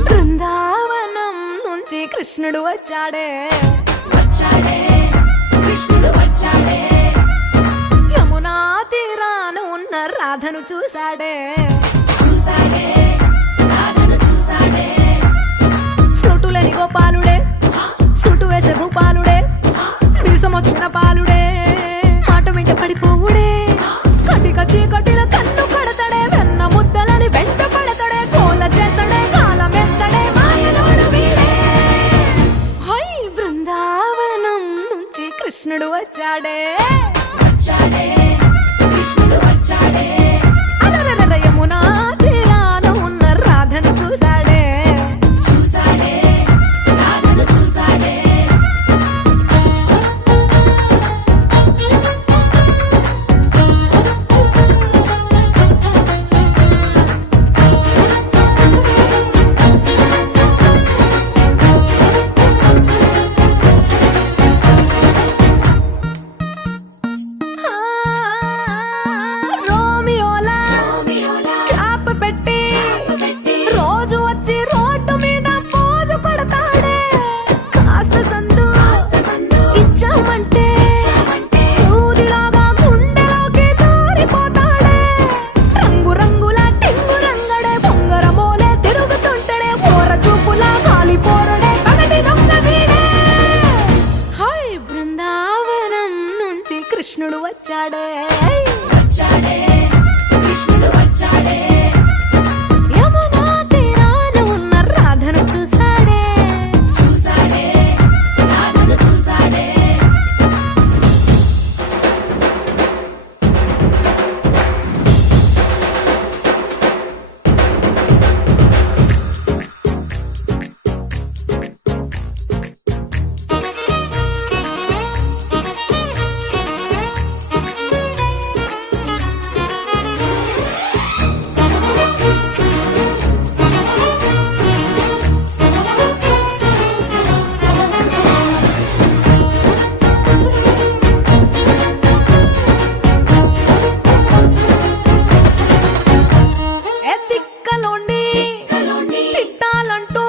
బృందావనం నుంచి కృష్ణుడు వచ్చాడే కృష్ణుడు వచ్చాడే యమునా తీరాన ఉన్న రాధను చూశాడే రాధను చూశాడే ఫ్లూటులేని గోపాలుడే సుటు వేసే భూపాలుడే మీసమొచ్చిన పాలుడే మాట వెంట పడిపోవుడే కటిక చీకటిల కన్ను కడతాడే వెన్న ముద్దలని వెంట పడతాడే కోల చేస్తాడే కాలం వేస్తాడే మాయలోడు వీడే హై బృందావనం నుంచి కృష్ణుడు వచ్చాడే కృష్ణుడు వచ్చాడే అలరల యమునా తీరాన ఉన్న రాధను చూశాడే రాధను చూశాడే రోమియోలా క్యాప్ పెట్టి రోజు వచ్చి రోడ్డు మీద పోజు కొడతాడే కాస్త సందు ఇచ్చామంటే సూదిలాగా గుండెలోకి దూరిపోతాడే రంగు రంగుల టింగు రంగడే బొంగరమోలే తిరుగుతుంటాడే పోర చూపులా కాలిపోరడే పగటి దొంగ వీడే హై బృందావనం నుంచి కృష్ణుడు వచ్చాడే కృష్ణుడు వచ్చాడే యమునా తీరాన ఉన్న రాధను చూశాడే రాధను చూశాడే ఏ దిక్కలోండి తిట్టాలంటూ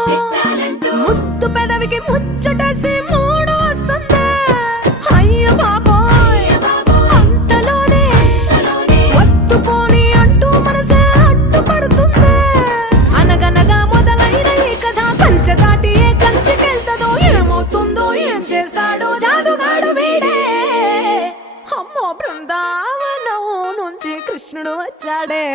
ముద్దు పెదవికి ముచ్చటేసి మూడు వస్తుంది అయ్య బాబోయ్ అంతలోనే వత్తుకోని అంటూ మనసే అడ్డుపడుతుంది అనగనగా మొదలైన ఈ కథ కంచె దాటి ఏ కంచెకెళ్తదో ఏమవుతుందో ఏం చేస్తాడో జాదుగాడు వీడే అమ్మో బృందావనం నుంచి కృష్ణుడు వచ్చాడే